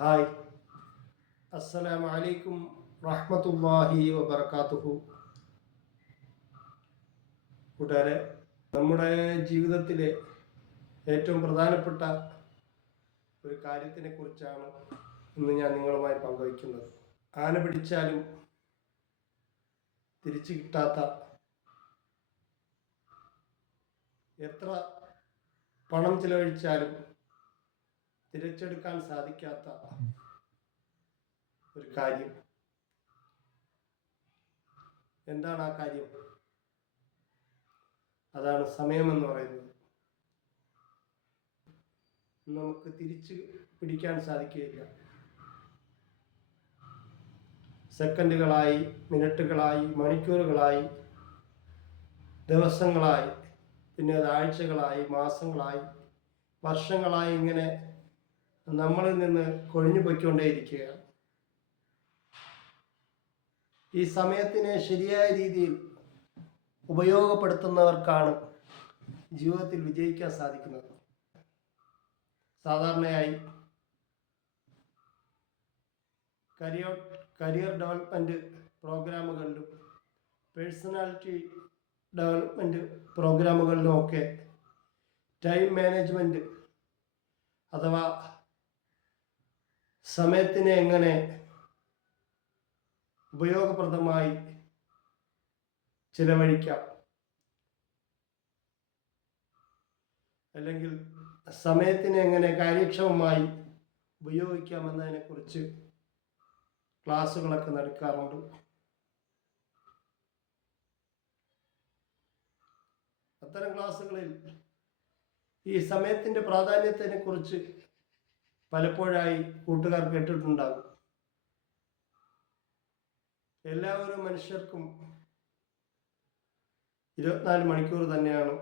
Hi, അസ്സലാമു അലൈക്കും റഹ്മത്തുള്ളാഹി വബറകാതുഹു. കൂട്ടുകാരെ, നമ്മുടെ ജീവിതത്തിലെ ഏറ്റവും പ്രധാനപ്പെട്ട ഒരു കാര്യത്തിനെ കുറിച്ചാണ് ഇന്ന് ഞാൻ നിങ്ങളുമായി പങ്കുവയ്ക്കുന്നത്. ആന പിടിച്ചാലും തിരിച്ചു കിട്ടാത്ത, എത്ര പണം ചിലവഴിച്ചാലും തിരിച്ചെടുക്കാൻ സാധിക്കാത്ത ഒരു കാര്യം. എന്താണ് ആ കാര്യം? അതാണ് സമയമെന്ന് പറയുന്നത്. നമുക്ക് തിരിച്ചു പിടിക്കാൻ സാധിക്കുകയില്ല. സെക്കൻഡുകളായി, മിനിറ്റുകളായി, മണിക്കൂറുകളായി, ദിവസങ്ങളായി, പിന്നെ അത് ആഴ്ചകളായി, മാസങ്ങളായി, വർഷങ്ങളായി ഇങ്ങനെ നമ്മളിൽ നിന്ന് കൊഴിഞ്ഞു പോയിക്കൊണ്ടേയിരിക്കുകയാണ്. ഈ സമയത്തിനെ ശരിയായ രീതിയിൽ ഉപയോഗപ്പെടുത്തുന്നവർക്കാണ് ജീവിതത്തിൽ വിജയിക്കാൻ സാധിക്കുന്നത്. സാധാരണയായി കരിയർ ഡെവലപ്മെൻറ്റ് പ്രോഗ്രാമുകളിലും പേഴ്സണാലിറ്റി ഡെവലപ്മെൻറ്റ് പ്രോഗ്രാമുകളിലും ഒക്കെ ടൈം മാനേജ്മെൻറ്റ് അഥവാ സമയത്തിനെ എങ്ങനെ ഉപയോഗപ്രദമായി ചിലവഴിക്കാം, അല്ലെങ്കിൽ സമയത്തിനെ എങ്ങനെ കാര്യക്ഷമമായി ഉപയോഗിക്കാമെന്നതിനെക്കുറിച്ച് ക്ലാസ്സുകളൊക്കെ നടക്കാറുണ്ട്. അത്തരം ക്ലാസ്സുകളിൽ ഈ സമയത്തിൻ്റെ പ്രാധാന്യത്തിനെ കുറിച്ച് പലപ്പോഴായി കൂട്ടുകാർ കേട്ടിട്ടുണ്ടാകും. എല്ലാവരും മനുഷ്യർക്കും 24 മണിക്കൂർ തന്നെയാണ്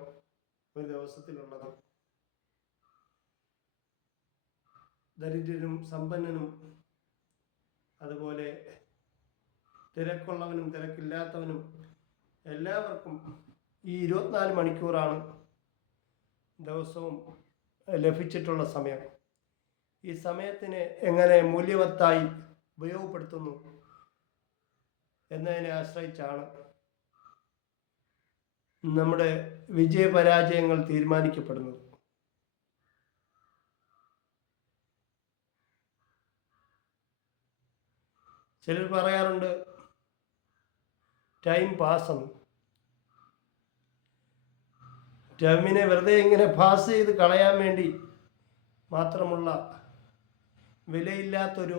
ഒരു ദിവസത്തിലുള്ളത്. ദരിദ്രനും സമ്പന്നനും അതുപോലെ തിരക്കുള്ളവനും തിരക്കില്ലാത്തവനും എല്ലാവർക്കും ഈ 24 മണിക്കൂറാണ് ദിവസവും ലഭിച്ചിട്ടുള്ള സമയം. ഈ സമയത്തിനെ എങ്ങനെ മൂല്യവത്തായി ഉപയോഗപ്പെടുത്തുന്നു എന്നതിനെ ആശ്രയിച്ചാണ് നമ്മുടെ വിജയപരാജയങ്ങൾ തീരുമാനിക്കപ്പെടുന്നത്. ചിലർ പറയാറുണ്ട് ടൈം പാസ് എന്ന്. ടൈമിനെ വെറുതെ ഇങ്ങനെ പാസ് ചെയ്ത് കളയാൻ വേണ്ടി മാത്രമുള്ള വിലയില്ലാത്തൊരു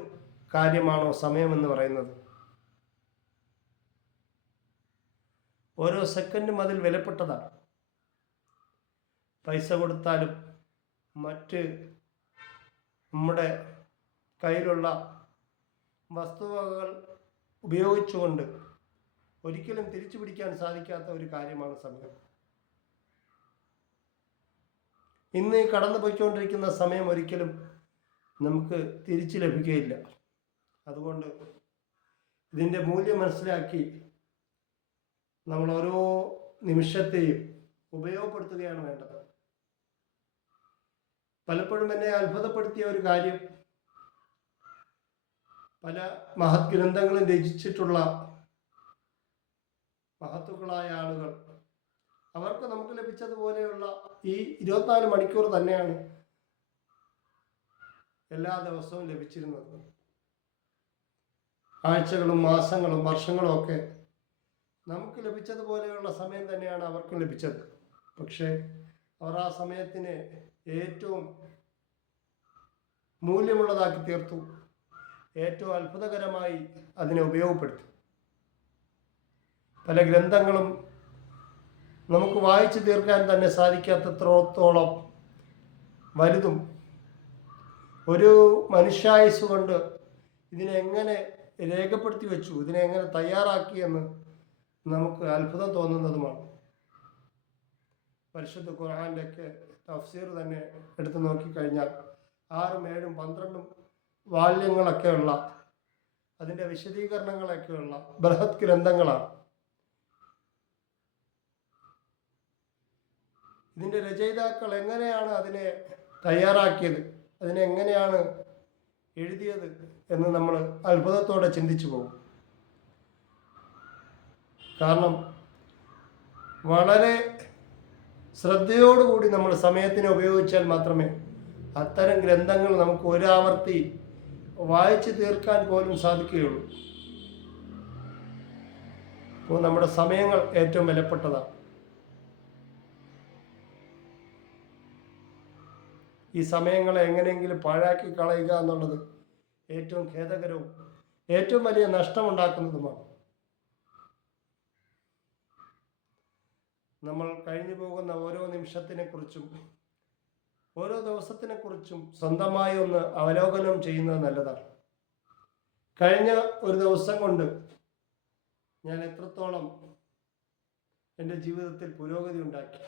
കാര്യമാണോ സമയമെന്ന് പറയുന്നത്? ഓരോ സെക്കൻഡും അതിൽ വിലപ്പെട്ടതാണ്. പൈസ കൊടുത്താലും മറ്റ് നമ്മുടെ കയ്യിലുള്ള വസ്തുവകകൾ ഉപയോഗിച്ചുകൊണ്ട് ഒരിക്കലും തിരിച്ചു പിടിക്കാൻ സാധിക്കാത്ത ഒരു കാര്യമാണ് സമയം. ഇന്ന് കടന്നു പോയിക്കൊണ്ടിരിക്കുന്ന സമയം ഒരിക്കലും നമുക്ക് തിരിച്ചു ലഭിക്കുകയില്ല. അതുകൊണ്ട് ഇതിൻ്റെ മൂല്യം മനസ്സിലാക്കി നമ്മൾ ഓരോ നിമിഷത്തെയും ഉപയോഗപ്പെടുത്തുകയാണ് വേണ്ടത്. പലപ്പോഴും എന്നെ അത്ഭുതപ്പെടുത്തിയ ഒരു കാര്യം, പല മഹത് ഗ്രന്ഥങ്ങളും രചിച്ചിട്ടുള്ള മഹത്തുക്കളായ ആളുകൾ, അവർക്ക് നമുക്ക് ലഭിച്ചതുപോലെയുള്ള ഈ 24 മണിക്കൂർ തന്നെയാണ് എല്ലാ ദിവസവും ലഭിച്ചിരുന്നത്. ആഴ്ചകളും മാസങ്ങളും വർഷങ്ങളും ഒക്കെ നമുക്ക് ലഭിച്ചതുപോലെയുള്ള സമയം തന്നെയാണ് അവർക്കും ലഭിച്ചത്. പക്ഷേ അവർ ആ സമയത്തിനെ ഏറ്റവും മൂല്യമുള്ളതാക്കി തീർത്തു, ഏറ്റവും അത്ഭുതകരമായി അതിനെ ഉപയോഗപ്പെടുത്തി. പല ഗ്രന്ഥങ്ങളും നമുക്ക് വായിച്ചു തീർക്കാൻ തന്നെ സാധിക്കാത്തത്രത്തോളം വലുതും, ഒരു മനുഷ്യായുസ് കൊണ്ട് ഇതിനെ എങ്ങനെ രേഖപ്പെടുത്തി വെച്ചു, ഇതിനെ എങ്ങനെ തയ്യാറാക്കിയെന്ന് നമുക്ക് അത്ഭുതം തോന്നുന്നതുമാണ്. പരിശുദ്ധ ഖുർആന്റെ ഒക്കെ തഫ്സീർ തന്നെ എടുത്തു നോക്കിക്കഴിഞ്ഞാൽ 6, 7, 12 വാല്യങ്ങളൊക്കെയുള്ള, അതിൻ്റെ വിശദീകരണങ്ങളൊക്കെയുള്ള ബൃഹത് ഗ്രന്ഥങ്ങളാണ്. ഇതിൻ്റെ രചയിതാക്കൾ എങ്ങനെയാണ് അതിനെ തയ്യാറാക്കിയത്, അതിനെങ്ങനെയാണ് എഴുതിയത് എന്ന് നമ്മൾ അത്ഭുതത്തോടെ ചിന്തിച്ചു പോകും. കാരണം വളരെ ശ്രദ്ധയോടുകൂടി നമ്മൾ സമയത്തിനെ ഉപയോഗിച്ചാൽ മാത്രമേ അത്തരം ഗ്രന്ഥങ്ങൾ നമുക്ക് ഒരാവർത്തി വായിച്ചു തീർക്കാൻ പോലും സാധിക്കുകയുള്ളൂ. അപ്പോൾ നമ്മുടെ സമയങ്ങൾ ഏറ്റവും വിലപ്പെട്ടതാണ്. ഈ സമയങ്ങളെ എങ്ങനെയെങ്കിലും പാഴാക്കി കളയുക എന്നുള്ളത് ഏറ്റവും ഖേദകരവും ഏറ്റവും വലിയ നഷ്ടമുണ്ടാക്കുന്നതുമാണ്. നമ്മൾ കഴിഞ്ഞു പോകുന്ന ഓരോ നിമിഷത്തിനെക്കുറിച്ചും ഓരോ ദിവസത്തിനെക്കുറിച്ചും സ്വന്തമായി ഒന്ന് അവലോകനം ചെയ്യുന്നത് നല്ലതാണ്. കഴിഞ്ഞ ഒരു ദിവസം കൊണ്ട് ഞാൻ എത്രത്തോളം എൻ്റെ ജീവിതത്തിൽ പുരോഗതി ഉണ്ടാക്കി,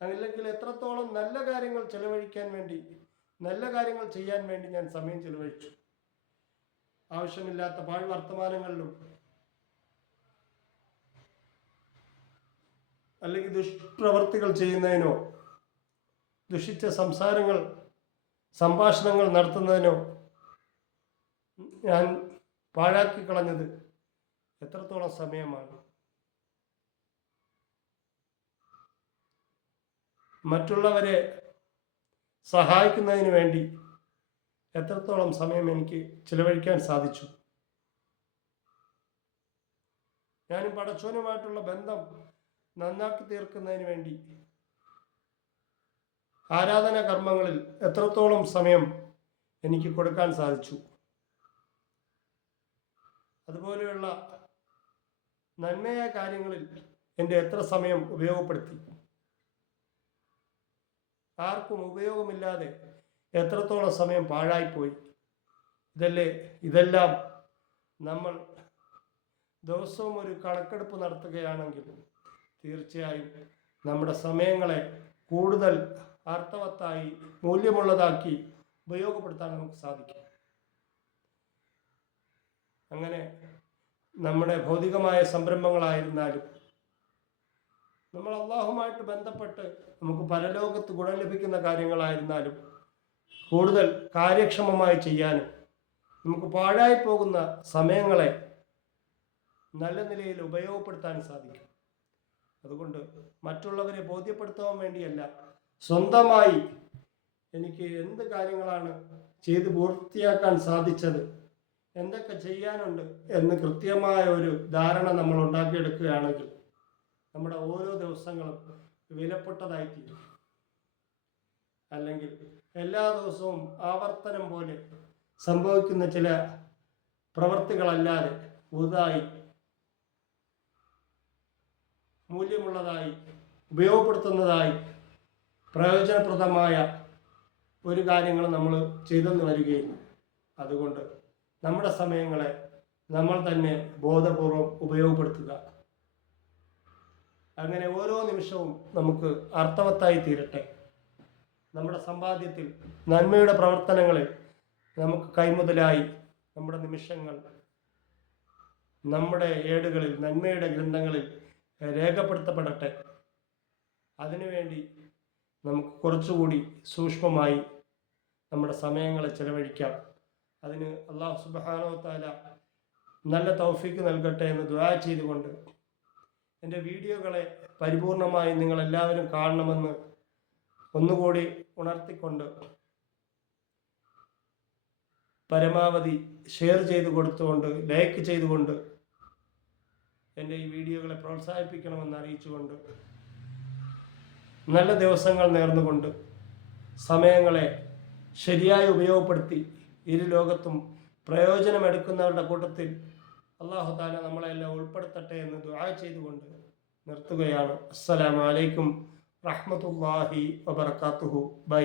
അല്ലെങ്കിൽ എത്രത്തോളം നല്ല കാര്യങ്ങൾ ചെലവഴിക്കാൻ വേണ്ടി, നല്ല കാര്യങ്ങൾ ചെയ്യാൻ വേണ്ടി ഞാൻ സമയം ചെലവഴിച്ചു. ആവശ്യമില്ലാത്ത പാഴ് വർത്തമാനങ്ങളിലും അല്ലെങ്കിൽ ദുഷ്പ്രവർത്തികൾ ചെയ്യുന്നതിനോ ദുഷിച്ച സംഭാഷണങ്ങൾ നടത്തുന്നതിനോ ഞാൻ പാഴാക്കി കളഞ്ഞത് എത്രത്തോളം സമയമാണ്. മറ്റുള്ളവരെ സഹായിക്കുന്നതിന് വേണ്ടി എത്രത്തോളം സമയം എനിക്ക് ചിലവഴിക്കാൻ സാധിച്ചു. ഞാനും പടച്ചവനുമായിട്ടുള്ള ബന്ധം നന്നാക്കി തീർക്കുന്നതിന് വേണ്ടി ആരാധനാ കർമ്മങ്ങളിൽ എത്രത്തോളം സമയം എനിക്ക് കൊടുക്കാൻ സാധിച്ചു. അതുപോലെയുള്ള നന്മയായ കാര്യങ്ങളിൽ എൻ്റെ എത്ര സമയം ഉപയോഗപ്പെടുത്തി. ആർക്കും ഉപയോഗമില്ലാതെ എത്രത്തോളം സമയം പാഴായിപ്പോയി. ഇതെല്ലാം നമ്മൾ ദിവസവും ഒരു കണക്കെടുപ്പ് നടത്തുകയാണെങ്കിൽ തീർച്ചയായും നമ്മുടെ സമയങ്ങളെ കൂടുതൽ അർത്ഥവത്തായി മൂല്യമുള്ളതാക്കി ഉപയോഗപ്പെടുത്താൻ നമുക്ക് സാധിക്കും. അങ്ങനെ നമ്മുടെ ഭൗതികമായ സംരംഭങ്ങളായിരുന്നാലും നമ്മൾ അള്ളാഹുമായിട്ട് ബന്ധപ്പെട്ട് നമുക്ക് പരലോകത്ത് ഗുണം ലഭിക്കുന്ന കാര്യങ്ങളായിരുന്നാലും കൂടുതൽ കാര്യക്ഷമമായി ചെയ്യാനും നമുക്ക് പാഴായി പോകുന്ന സമയങ്ങളെ നല്ല നിലയിൽ ഉപയോഗപ്പെടുത്താൻ സാധിക്കും. അതുകൊണ്ട് മറ്റുള്ളവരെ ബോധ്യപ്പെടുത്താൻ വേണ്ടിയല്ല, സ്വന്തമായി എനിക്ക് എന്ത് കാര്യങ്ങളാണ് ചെയ്ത് പൂർത്തിയാക്കാൻ സാധിച്ചത്, എന്തൊക്കെ ചെയ്യാനുണ്ട് എന്ന് കൃത്യമായ ഒരു ധാരണ നമ്മൾ ഉണ്ടാക്കിയെടുക്കുകയാണെങ്കിൽ നമ്മുടെ ഓരോ ദിവസങ്ങളും വിലപ്പെട്ടതായിത്തീരും. അല്ലെങ്കിൽ എല്ലാ ദിവസവും ആവർത്തനം പോലെ സംഭവിക്കുന്ന ചില പ്രവർത്തികളല്ലാതെ പുതുതായി മൂല്യമുള്ളതായി ഉപയോഗപ്പെടുത്തുന്നതായി പ്രയോജനപ്രദമായ ഒരു കാര്യങ്ങൾ നമ്മൾ ചെയ്തെന്ന് വരികയില്ല. അതുകൊണ്ട് നമ്മുടെ സമയങ്ങളെ നമ്മൾ തന്നെ ബോധപൂർവം ഉപയോഗപ്പെടുത്തുക. അങ്ങനെ ഓരോ നിമിഷവും നമുക്ക് അർത്ഥവത്തായി തീരട്ടെ. നമ്മുടെ സമ്പാദ്യത്തിൽ നന്മയുടെ പ്രവർത്തനങ്ങളിൽ നമുക്ക് കൈമുതലായി നമ്മുടെ നിമിഷങ്ങൾ നമ്മുടെ ഏടുകളിൽ നന്മയുടെ ഗ്രന്ഥങ്ങളിൽ രേഖപ്പെടുത്തപ്പെടട്ടെ. അതിനുവേണ്ടി നമുക്ക് കുറച്ചുകൂടി സൂക്ഷ്മമായി നമ്മുടെ സമയങ്ങളെ ചെലവഴിക്കാം. അതിന് അല്ലാഹു സുബ്ഹാനഹു വ തആല നല്ല തൗഫീക്ക് നൽകട്ടെ എന്ന് ദുആ ചെയ്തുകൊണ്ട് എൻ്റെ വീഡിയോകളെ പരിപൂർണമായി നിങ്ങളെല്ലാവരും കാണണമെന്ന് ഒന്നുകൂടി ഉണർത്തിക്കൊണ്ട് പരമാവധി ഷെയർ ചെയ്ത് കൊടുത്തുകൊണ്ട് ലൈക്ക് ചെയ്തുകൊണ്ട് എൻ്റെ ഈ വീഡിയോകളെ പ്രോത്സാഹിപ്പിക്കണമെന്ന് അറിയിച്ചുകൊണ്ട് നല്ല ദിവസങ്ങൾ നേർന്നുകൊണ്ട് സമയങ്ങളെ ശരിയായി ഉപയോഗപ്പെടുത്തി ഇരു ലോകത്തും പ്രയോജനമെടുക്കുന്നവരുടെ കൂട്ടത്തിൽ അല്ലാഹു തആല നമ്മളെല്ലാം ഉൾപ്പെടുത്തട്ടെ എന്ന് ദുആ ചെയ്തുകൊണ്ട് നിർത്തുകയാണ്. അസ്സലാമു അലൈക്കും റഹ്മത്തുള്ളാഹി വബറകാതുഹു. ബൈ.